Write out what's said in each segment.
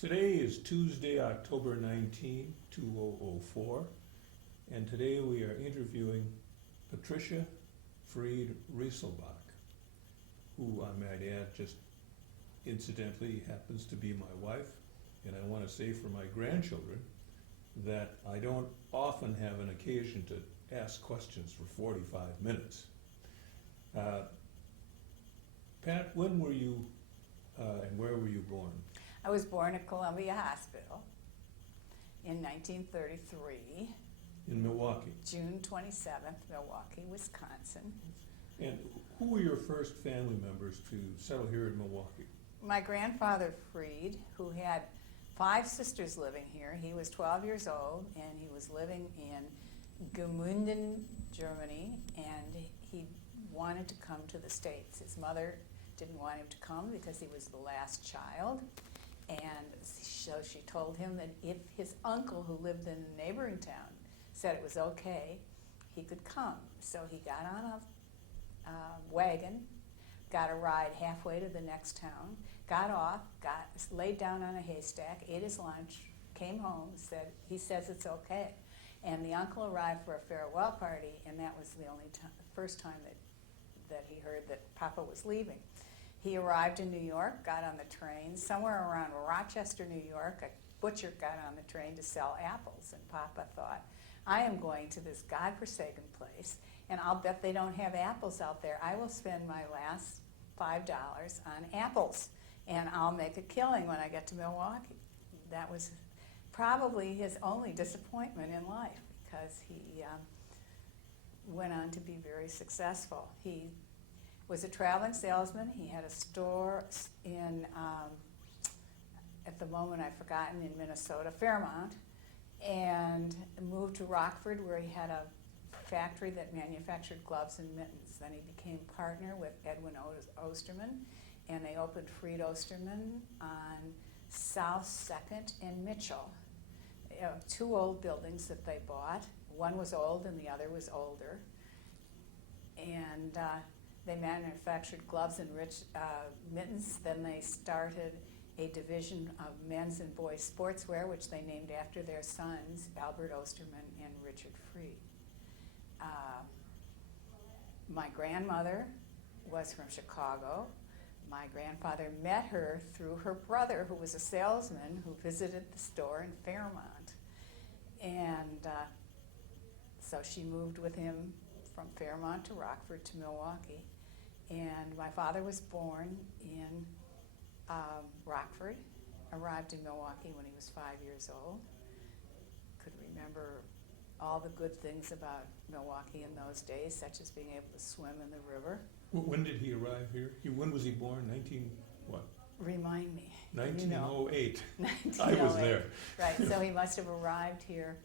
Today is Tuesday, October 19, 2004, and today we are interviewing Patricia Fried Rieselbach, who I might add just incidentally happens to be my wife, and I want to say for my grandchildren that I don't often have an occasion to ask questions for 45 minutes. Pat, when were you and where were you born? I was born at Columbia Hospital in 1933, In Milwaukee. June 27th, Milwaukee, Wisconsin. And who were your first family members to settle here in Milwaukee? My grandfather Fried, who had 5 sisters living here, he was 12 years old and he was living in Gmunden, Germany, and he wanted to come to the States. His mother didn't want him to come because he was the last child. And so she told him that if his uncle, who lived in a neighboring town, said it was okay, he could come. So he got on a wagon, got a ride halfway to the next town, got off, laid down on a haystack, ate his lunch, came home, said, he says it's okay. And the uncle arrived for a farewell party, and that was the first time that he heard that Papa was leaving. He arrived in New York, got on the train. Somewhere around Rochester, New York, a butcher got on the train to sell apples, and Papa thought, I am going to this godforsaken place, and I'll bet they don't have apples out there. I will spend my last $5 on apples, and I'll make a killing when I get to Milwaukee. That was probably his only disappointment in life, because he went on to be very successful. He was a traveling salesman. He had a store in, at the moment I've forgotten, in Minnesota, Fairmont, and moved to Rockford, where he had a factory that manufactured gloves and mittens. Then he became partner with Edwin Osterman, and they opened Fried Osterman on South 2nd and Mitchell. 2 old buildings that they bought. One was old and the other was older. And they manufactured gloves and mittens. Then they started a division of men's and boys' sportswear, which they named after their sons, Albert Osterman and Richard Fried. My grandmother was from Chicago. My grandfather met her through her brother, who was a salesman who visited the store in Fairmont. And so she moved with him from Fairmont to Rockford to Milwaukee. And my father was born in Rockford, arrived in Milwaukee when he was 5 years old. Could remember all the good things about Milwaukee in those days, such as being able to swim in the river. When did he arrive here? When was he born? 19 what? Remind me. 1908. 1908. I was there. Right, so he must have arrived here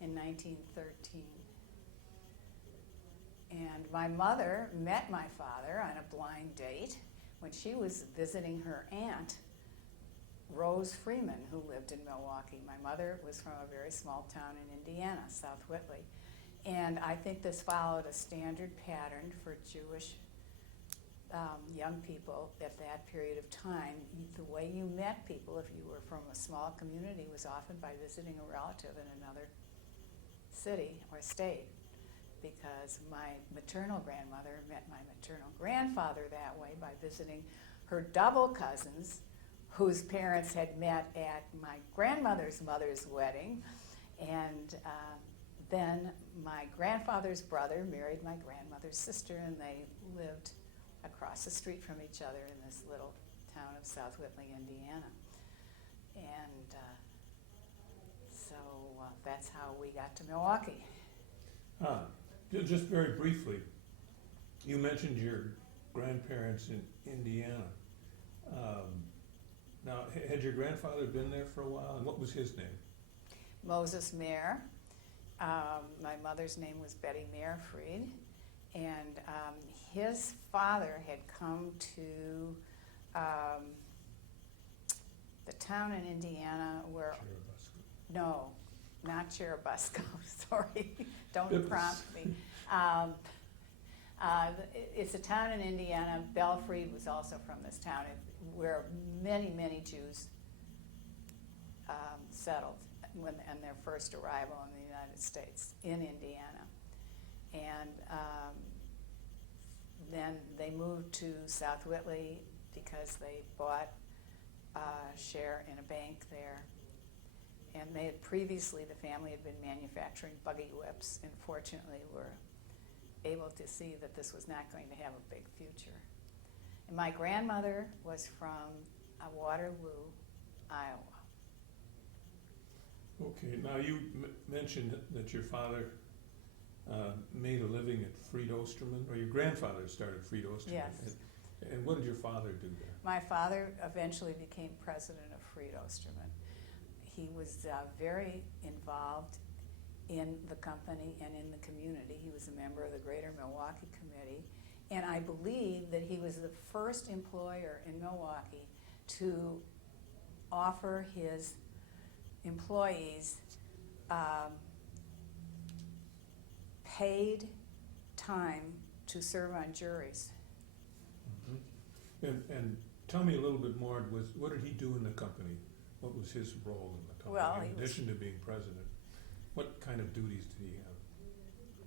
in 1913. And my mother met my father on a blind date when she was visiting her aunt, Rose Freeman, who lived in Milwaukee. My mother was from a very small town in Indiana, South Whitley. And I think this followed a standard pattern for Jewish young people at that period of time. The way you met people, if you were from a small community, was often by visiting a relative in another city or state, because my maternal grandmother met my maternal grandfather that way by visiting her double cousins, whose parents had met at my grandmother's mother's wedding. And then my grandfather's brother married my grandmother's sister, and they lived across the street from each other in this little town of South Whitley, Indiana. And so that's how we got to Milwaukee. Just very briefly, you mentioned your grandparents in Indiana. Now, had your grandfather been there for a while, and what was his name? Moses Mayer. My mother's name was Betty Mayer Fried, and his father had come to the town in Indiana where... Cherubusco. No, not Cherubusco, sorry, don't Bibbs. prompt me. It's a town in Indiana. Belle Fried was also from this town, where many, many Jews settled on their first arrival in the United States, in Indiana. And then they moved to South Whitley because they bought a share in a bank there. And they had previously, the family had been manufacturing buggy whips, and fortunately were able to see that this was not going to have a big future. And my grandmother was from Waterloo, Iowa. Okay, now you mentioned that your father made a living at Fried Osterman, or your grandfather started Fried Osterman. Yes. And what did your father do there? My father eventually became president of Fried Osterman. He was very involved in the company and in the community. He was a member of the Greater Milwaukee Committee, and I believe that he was the first employer in Milwaukee to offer his employees paid time to serve on juries. Mm-hmm. And tell me a little bit more, what did he do in the company? What was his role in the company? Well, in addition to being president, what kind of duties did he have?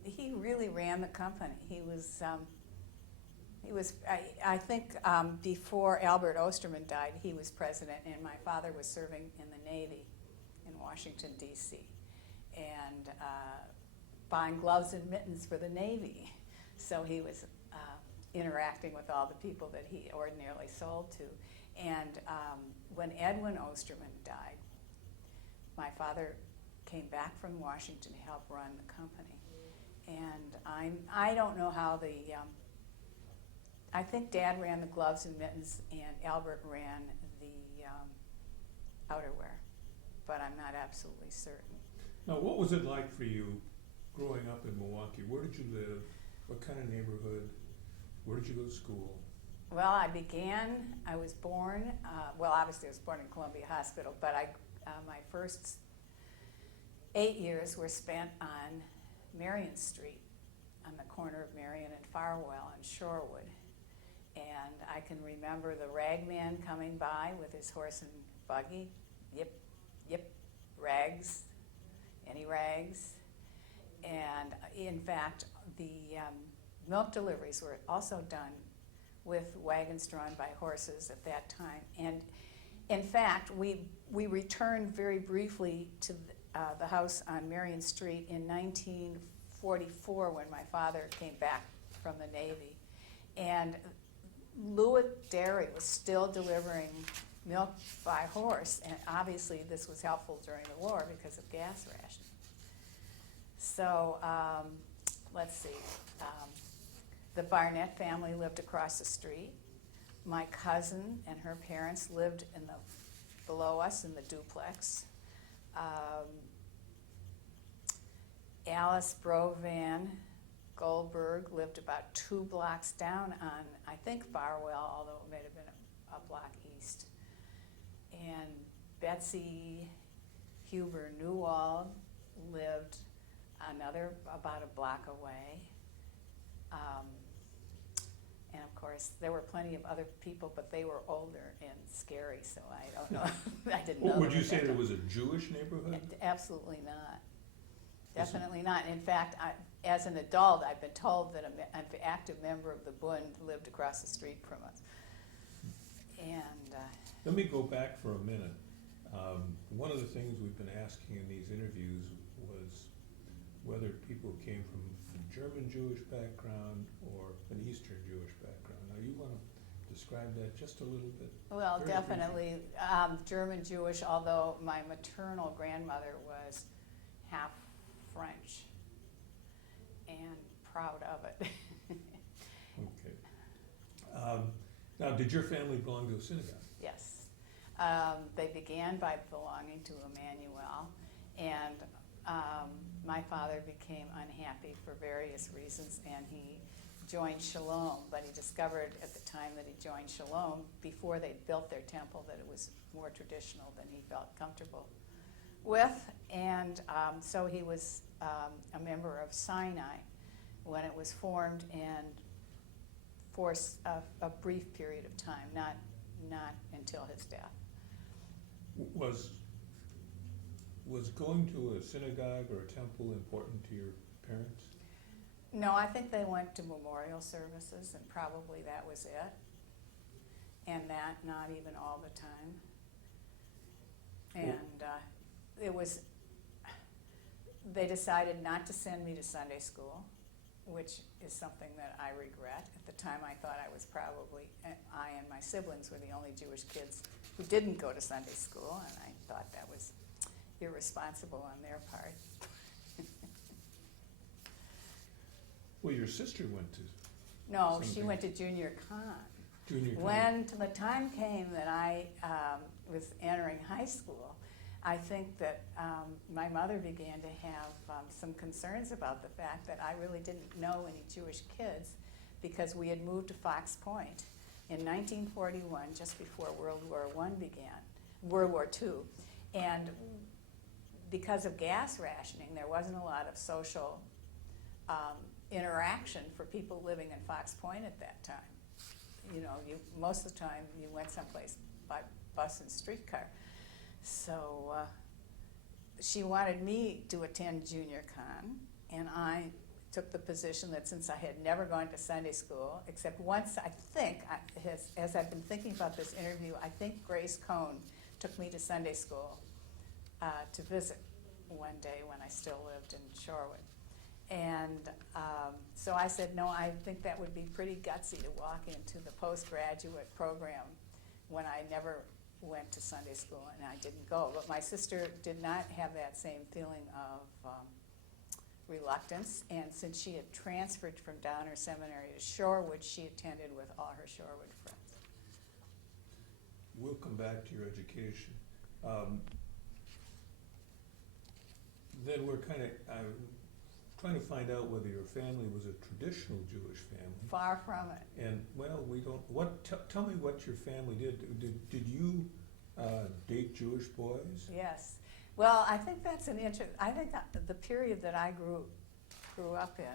He really ran the company. He was I think before Albert Osterman died, he was president, and my father was serving in the Navy in Washington, D.C., and buying gloves and mittens for the Navy. So he was interacting with all the people that he ordinarily sold to. And when Edwin Osterman died, my father came back from Washington to help run the company. And I don't know how I think Dad ran the gloves and mittens, and Albert ran the outerwear, but I'm not absolutely certain. Now, what was it like for you growing up in Milwaukee? Where did you live? What kind of neighborhood? Where did you go to school? Well, I was born, obviously I was born in Columbia Hospital, but my first 8 years were spent on Marion Street, on the corner of Marion and Farwell and Shorewood. And I can remember the ragman coming by with his horse and buggy. Yip, yip, rags, any rags. And in fact, the milk deliveries were also done with wagons drawn by horses at that time. And in fact, we returned very briefly to the house on Marion Street in 1944 when my father came back from the Navy. And Lewitt Dairy was still delivering milk by horse, and obviously this was helpful during the war because of gas rationing. So let's see. The Barnett family lived across the street. My cousin and her parents lived below us in the duplex. Alice Brovan Goldberg lived about 2 blocks down on, I think, Farwell, although it may have been a block east. And Betsy Huber Newald lived about a block away. And of course, there were plenty of other people, but they were older and scary, so I don't know. I didn't know. Would you say that it was a Jewish neighborhood? Absolutely not. Definitely not. In fact, as an adult, I've been told that an active member of the Bund lived across the street from us. And let me go back for a minute. One of the things we've been asking in these interviews was whether people came from a German Jewish background or an Eastern Jewish background. Now, you want to describe that just a little bit? Well, Very definitely German Jewish, although my maternal grandmother was half French and proud of it. Okay. Now, did your family belong to a synagogue? Yes. They began by belonging to Emmanuel, and my father became unhappy for various reasons, and he joined Shalom, but he discovered at the time that he joined Shalom, before they built their temple, that it was more traditional than he felt comfortable with, and so he was a member of Sinai when it was formed, and for a brief period of time, not until his death. Was Was going to a synagogue or a temple important to your parents? No, I think they went to memorial services, and probably that was it. And that not even all the time. And they decided not to send me to Sunday school, which is something that I regret. At the time, I thought I was probably, I and my siblings were the only Jewish kids who didn't go to Sunday school, and I thought that was irresponsible on their part. Well, your sister went to No, she something. went to junior con. junior college. When the time came that I was entering high school, I think that my mother began to have some concerns about the fact that I really didn't know any Jewish kids, because we had moved to Fox Point in 1941, just before World War II. And because of gas rationing, there wasn't a lot of social interaction for people living in Fox Point at that time. You know, most of the time you went someplace by bus and streetcar. So she wanted me to attend junior con, and I took the position that since I had never gone to Sunday school, except once, I think, as I've been thinking about this interview, I think Grace Cohn took me to Sunday school to visit one day when I still lived in Shorewood. And so I said, no, I think that would be pretty gutsy to walk into the postgraduate program when I never went to Sunday school and I didn't go. But my sister did not have that same feeling of reluctance, and since she had transferred from Downer Seminary to Shorewood, she attended with all her Shorewood friends. We'll come back to your education. Then we're kind of trying to find out whether your family was a traditional Jewish family. Far from it. And, well, we don't, tell me what your family did. Did you date Jewish boys? Yes. Well, I think that's I think the period that I grew up in,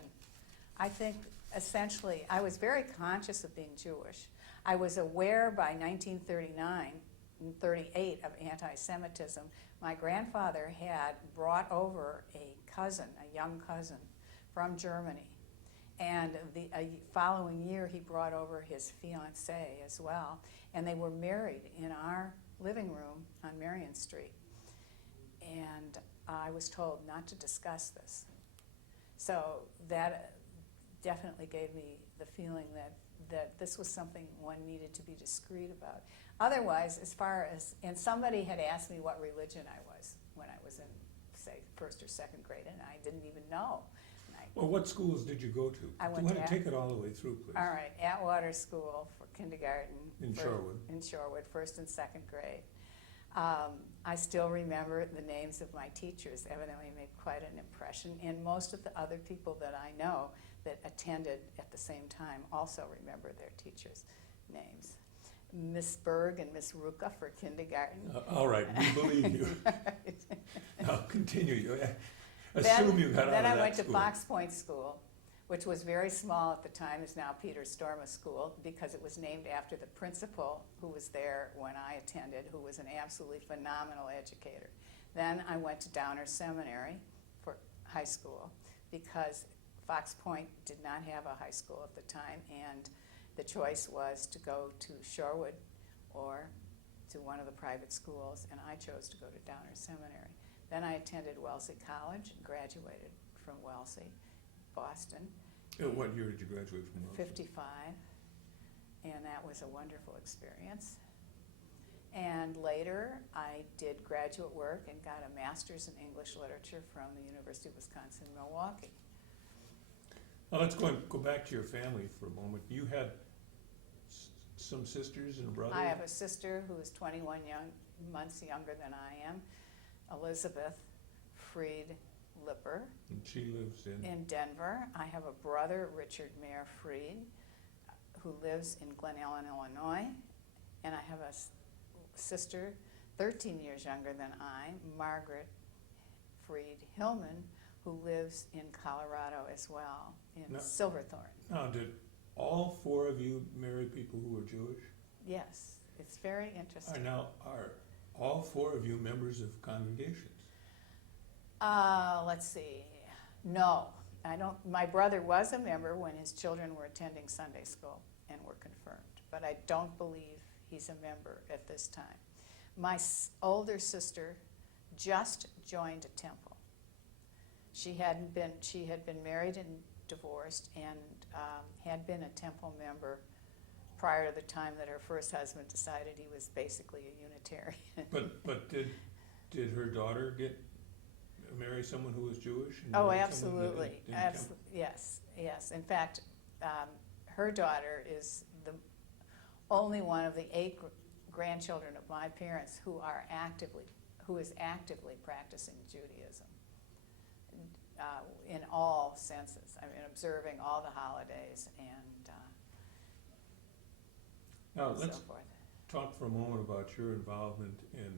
I think essentially I was very conscious of being Jewish. I was aware by 1939 and 38 of anti-Semitism. My grandfather had brought over a young cousin from Germany. And the following year, he brought over his fiancée as well. And they were married in our living room on Marion Street. And I was told not to discuss this. So that definitely gave me the feeling that this was something one needed to be discreet about. Otherwise, and somebody had asked me what religion I was when I was in, say, first or second grade, and I didn't even know. Well, what schools did you go to? I went to take it all the way through, please. All right, Atwater School for kindergarten. In Shorewood. In Shorewood, first and second grade. I still remember the names of my teachers. Evidently made quite an impression, and most of the other people that I know that attended at the same time also remember their teachers' names. Miss Berg and Miss Ruka for kindergarten. All right, we believe you. Now continue. Assume Then you got out of that I went to school. Fox Point School, which was very small at the time, is now Peter Storma School, because it was named after the principal who was there when I attended, who was an absolutely phenomenal educator. Then I went to Downer Seminary for high school, because Fox Point did not have a high school at the time, and the choice was to go to Shorewood or to one of the private schools, and I chose to go to Downer Seminary. Then I attended Wellesley College and graduated from Wellesley, Boston. What year did you graduate from Wellesley? 55, and that was a wonderful experience. And later, I did graduate work and got a master's in English literature from the University of Wisconsin-Milwaukee. Well, let's go back to your family for a moment. You had some sisters and a brother? I have a sister who is 21 months younger than I am, Elizabeth Fried Lipper. And she lives in Denver. I have a brother, Richard Mayer Fried, who lives in Glen Ellen, Illinois. And I have a sister, 13 years younger than I, Margaret Fried Hillman, who lives in Colorado as well, in Silverthorne. Now, did all four of you marry people who were Jewish? Yes, it's very interesting. Are all four of you members of congregations? Let's see. No, I don't. My brother was a member when his children were attending Sunday school and were confirmed, but I don't believe he's a member at this time. My older sister just joined a temple. She had been married and divorced, and had been a temple member prior to the time that her first husband decided he was basically a Unitarian. But did her daughter marry someone who was Jewish? And Oh, married someone that absolutely. didn't count? Yes. In fact, her daughter is the only one of the 8 grandchildren of my parents who is actively practicing Judaism in all senses. I mean, observing all the holidays and Now, so let's forth. talk for a moment about your involvement in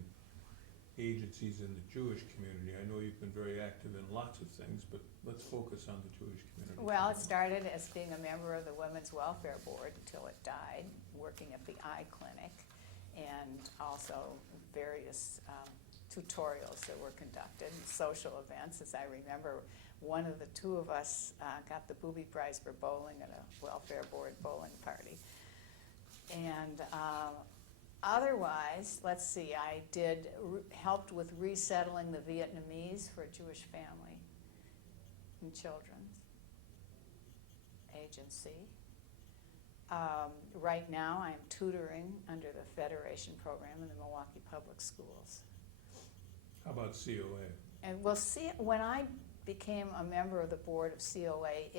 agencies in the Jewish community. I know you've been very active in lots of things, but let's focus on the Jewish community. Well, it started as being a member of the Women's Welfare Board until it died, working at the eye clinic, and also various tutorials that were conducted, and social events. As I remember, one of the 2 of us got the booby prize for bowling at a welfare board bowling party. And otherwise, let's see, I helped with resettling the Vietnamese for a Jewish family and children's agency. Right now, I'm tutoring under the Federation program in the Milwaukee Public Schools. How about COA? And we'll see, when I became a member of the board of COA,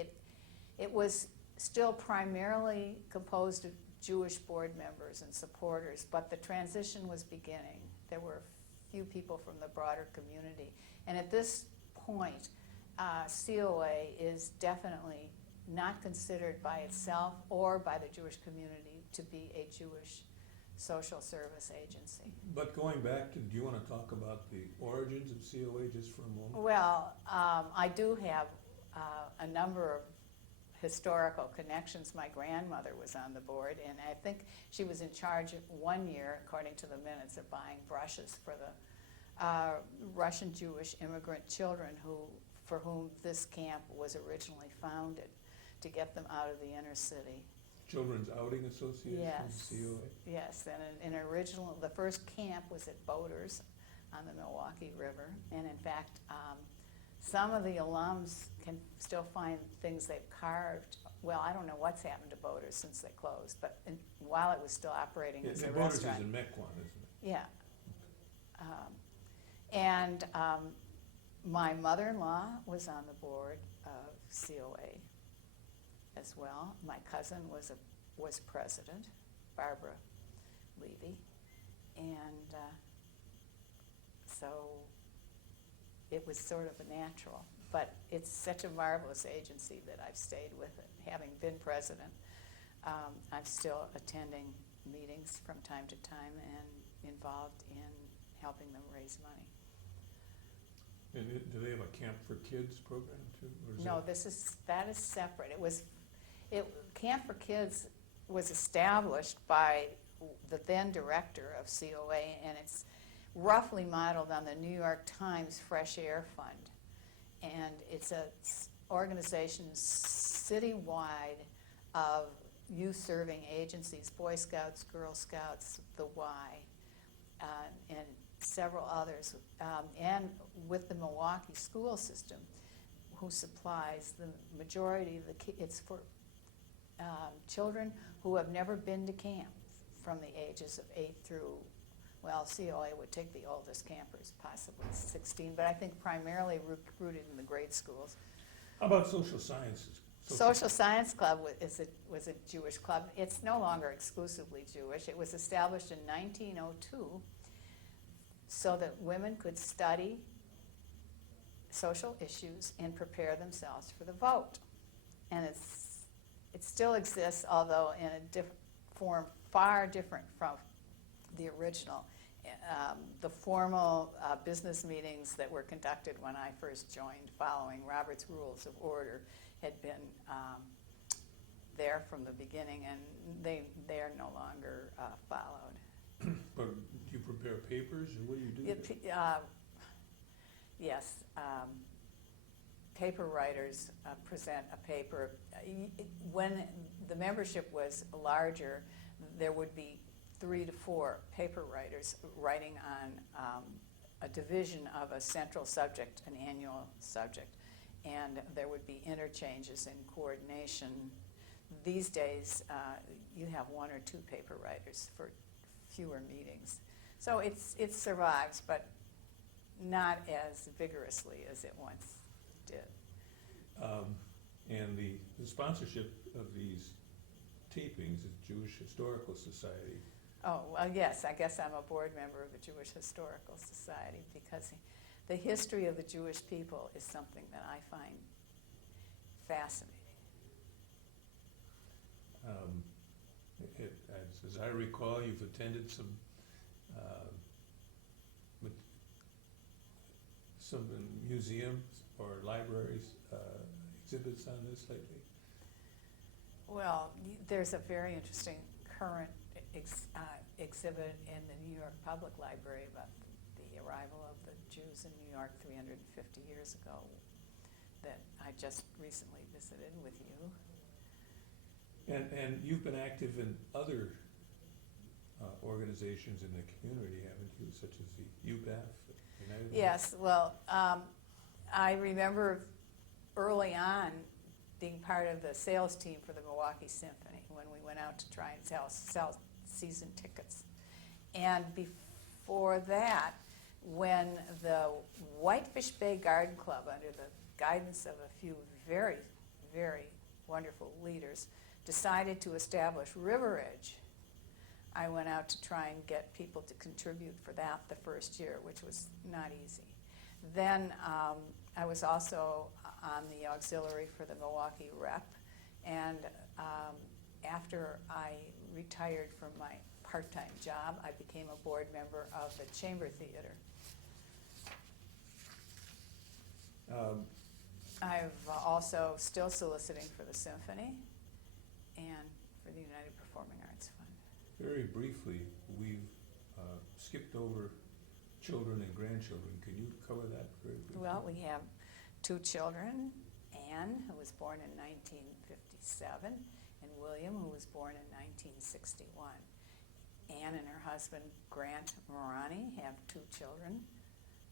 it was still primarily composed of Jewish board members and supporters, but the transition was beginning. There were a few people from the broader community. And at this point, COA is definitely not considered by itself or by the Jewish community to be a Jewish social service agency. But going back to, do you want to talk about the origins of COA just for a moment? Well, I do have a number of historical connections. My grandmother was on the board, and I think she was in charge of 1 year, according to the minutes, of buying brushes for the Russian Jewish immigrant children for whom this camp was originally founded, to get them out of the inner city. Children's Outing Association, Yes. COA? Yes, and the first camp was at Boaters on the Milwaukee River, and in fact, some of the alums can still find things they've carved. Well, I don't know what's happened to Boaters since they closed, but while it was still operating as a Boaters restaurant. is in Mequon, isn't it? Yeah. And my mother-in-law was on the board of COA as well. My cousin was president, Barbara Levy, and so it was sort of a natural. But it's such a marvelous agency that I've stayed with it. Having been president, I'm still attending meetings from time to time and involved in helping them raise money. And do they have a Camp for Kids program too? Or is No, that is separate. Camp for Kids was established by the then director of COA, and it's roughly modeled on the New York Times Fresh Air Fund. And it's an organization citywide of youth-serving agencies, Boy Scouts, Girl Scouts, the Y, and several others, and with the Milwaukee school system, who supplies the majority of it's for children who have never been to camp from the ages of 8 through, well, COA would take the oldest campers, possibly 16, but I think primarily recruited in the grade schools. How about social sciences? Social Science Club was a Jewish club. It's no longer exclusively Jewish. It was established in 1902 so that women could study social issues and prepare themselves for the vote. And it still exists, although in a form far different from the original. The formal business meetings that were conducted when I first joined, following Robert's Rules of Order, had been there from the beginning, and they are no longer followed. But do you prepare papers, or what do you do? yes, paper writers present a paper. When the membership was larger, there would be 3 to 4 paper writers writing on a division of a central subject, an annual subject, and there would be interchanges and coordination. These days, you have 1 or 2 paper writers for fewer meetings. So it survives, but not as vigorously as it once did. And the sponsorship of these tapings is Jewish Historical Society. Oh, well, yes, I guess I'm a board member of the Jewish Historical Society because the history of the Jewish people is something that I find fascinating. As I recall, you've attended some museums or libraries exhibits on this lately. Well, there's a very interesting current exhibit in the New York Public Library about the arrival of the Jews in New York 350 years ago that I just recently visited with you. And you've been active in other organizations in the community, haven't you, such as the UBAF? Yes, well, I remember early on being part of the sales team for the Milwaukee Symphony when we went out to try and sell season tickets. And before that, when the Whitefish Bay Garden Club, under the guidance of a few very, very wonderful leaders, decided to establish River Edge, I went out to try and get people to contribute for that the first year, which was not easy. Then I was also on the auxiliary for the Milwaukee Rep, and after I retired from my part-time job, I became a board member of the Chamber Theater. I've also still soliciting for the Symphony and for the United Performing Arts Fund. Very briefly, we've skipped over children and grandchildren. Can you cover that very briefly? Well, we have 2 children, Anne, who was born in 1957, and William, who was born in 1961. Anne and her husband, Grant Morani, have 2 children,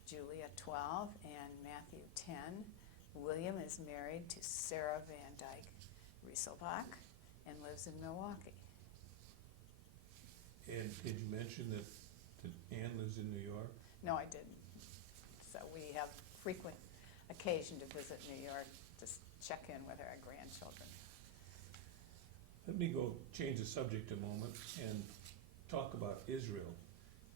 Julia, 12, and Matthew, 10. William is married to Sarah Van Dyke Rieselbach and lives in Milwaukee. And did you mention that Anne lives in New York? No, I didn't. So we have frequent occasion to visit New York, just check in with our grandchildren. Let me go change the subject a moment and talk about Israel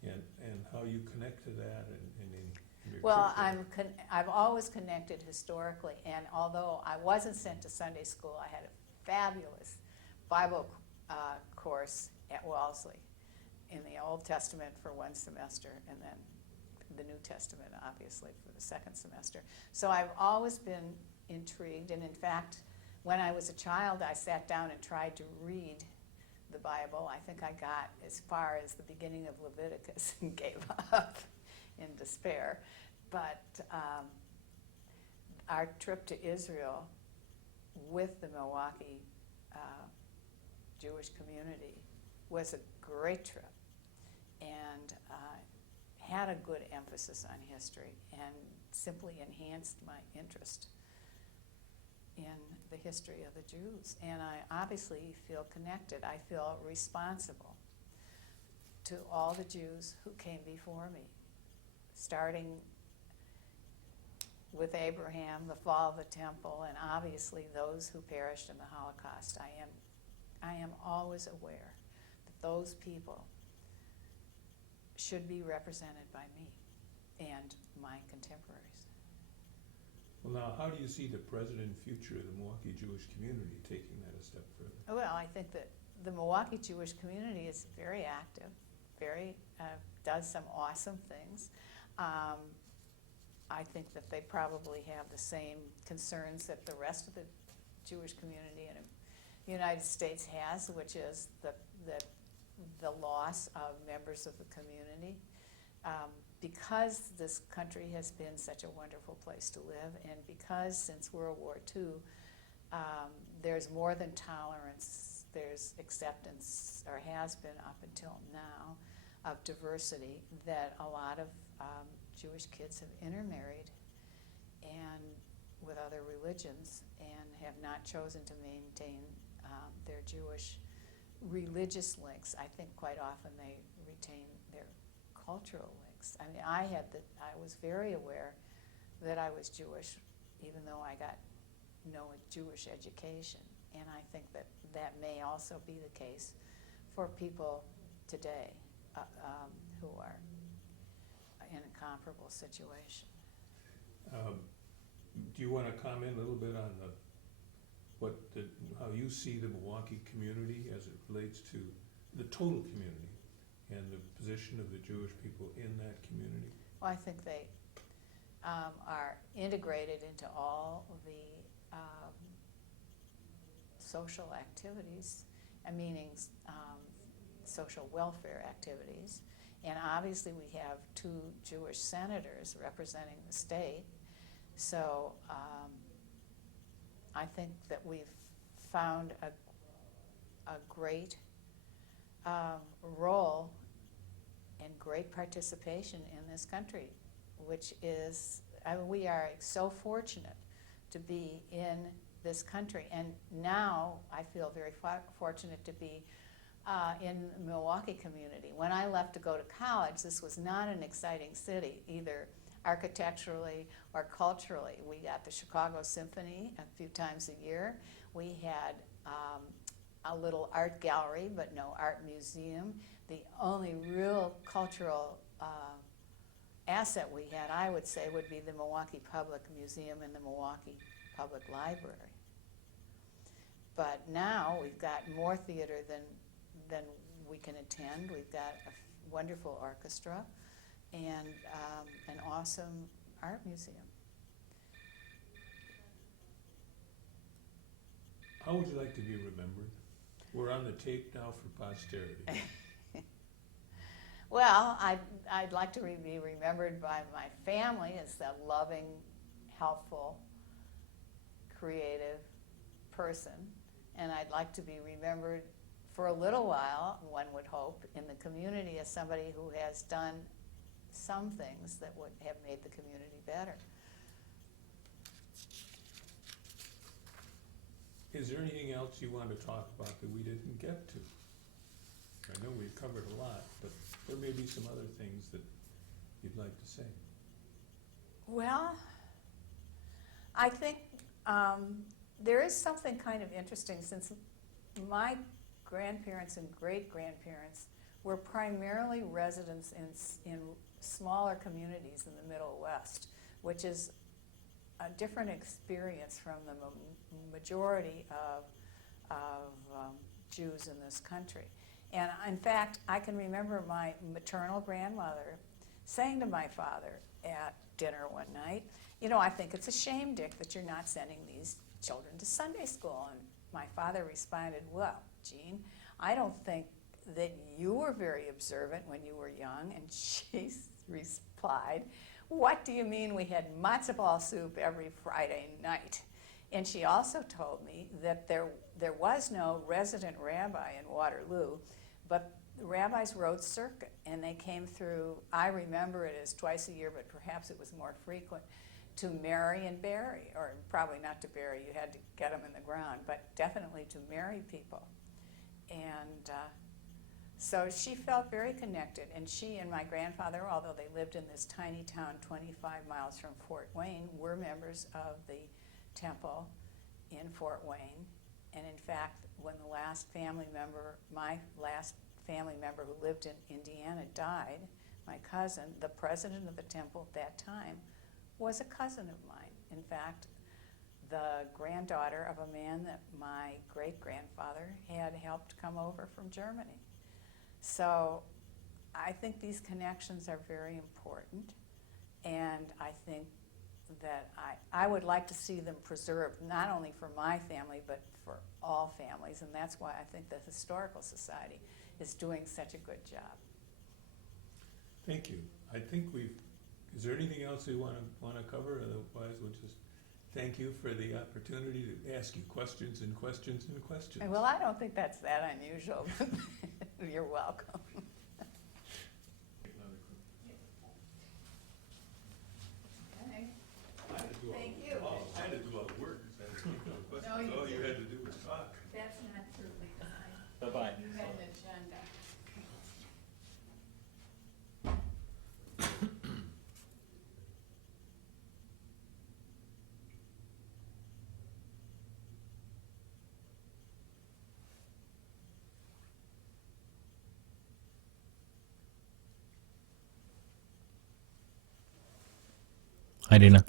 and how you connect to that and in your Well, trip there. I've always connected historically, and although I wasn't sent to Sunday school, I had a fabulous Bible course at Wellesley in the Old Testament for 1 semester, and then the New Testament, obviously, for the 2nd semester. So I've always been intrigued, and in fact, when I was a child, I sat down and tried to read the Bible. I think I got as far as the beginning of Leviticus and gave up in despair. But our trip to Israel with the Milwaukee Jewish community was a great trip and had a good emphasis on history and simply enhanced my interest in the history of the Jews. And I obviously feel connected. I feel responsible to all the Jews who came before me, starting with Abraham, the fall of the temple, and obviously those who perished in the Holocaust. I am always aware that those people should be represented by me and my contemporaries. Well, now, how do you see the present and future of the Milwaukee Jewish community taking that a step further? Well, I think that the Milwaukee Jewish community is very active, does some awesome things. I think that they probably have the same concerns that the rest of the Jewish community in the United States has, which is the loss of members of the community, because this country has been such a wonderful place to live, and because since World War II, there's more than tolerance, there's acceptance, or has been up until now, of diversity, that a lot of Jewish kids have intermarried and with other religions and have not chosen to maintain their Jewish religious links. I think quite often they retain their cultural links. I mean, I was very aware that I was Jewish, even though I got no Jewish education. And I think that that may also be the case for people today who are in a comparable situation. Do you want to comment a little bit on how you see the Milwaukee community as it relates to the total community and the position of the Jewish people in that community? Well, I think they are integrated into all the social activities, meaning social welfare activities. And obviously we have 2 Jewish senators representing the state. So I think that we've found a great role and great participation in this country, which is, we are so fortunate to be in this country. And now I feel very fortunate to be in the Milwaukee community. When I left to go to college, this was not an exciting city, either architecturally or culturally. We got the Chicago Symphony a few times a year. We had a little art gallery, but no art museum. The only real cultural asset we had, I would say, would be the Milwaukee Public Museum and the Milwaukee Public Library. But now we've got more theater than we can attend. We've got a wonderful orchestra and an awesome art museum. How would you like to be remembered? We're on the tape now for posterity. Well, I'd like to be remembered by my family as a loving, helpful, creative person. And I'd like to be remembered for a little while, one would hope, in the community as somebody who has done some things that would have made the community better. Is there anything else you want to talk about that we didn't get to? I know we've covered a lot, but there may be some other things that you'd like to say. Well, I think there is something kind of interesting, since my grandparents and great-grandparents were primarily residents in smaller communities in the Middle West, which is a different experience from the majority of Jews in this country. And in fact, I can remember my maternal grandmother saying to my father at dinner one night, "You know, I think it's a shame, Dick, that you're not sending these children to Sunday school." And my father responded, "Well, Jean, I don't think that you were very observant when you were young." And she replied, "What do you mean we had matzo ball soup every Friday night?" And she also told me that there was no resident rabbi in Waterloo, but the rabbis rode circuit, and they came through, I remember it as twice a year, but perhaps it was more frequent, to marry and bury, or probably not to bury, you had to get them in the ground, but definitely to marry people. And so she felt very connected, and she and my grandfather, although they lived in this tiny town 25 miles from Fort Wayne, were members of the temple in Fort Wayne. And in fact, when the last family member, my last family member who lived in Indiana died, my cousin, the president of the temple at that time, was a cousin of mine. In fact, the granddaughter of a man that my great-grandfather had helped come over from Germany. So I think these connections are very important, and I think that I would like to see them preserved, not only for my family, but for all families, and that's why I think the Historical Society is doing such a good job. Thank you. I think is there anything else we want to cover? Otherwise, we'll just thank you for the opportunity to ask you questions and questions and questions. Well, I don't think that's that unusual. You're welcome. Okay. Thank you. I had to do all the work. No, you All you didn't. had to do was talk. That's not true, because Bye-bye. you had an agenda. Hi, Dina.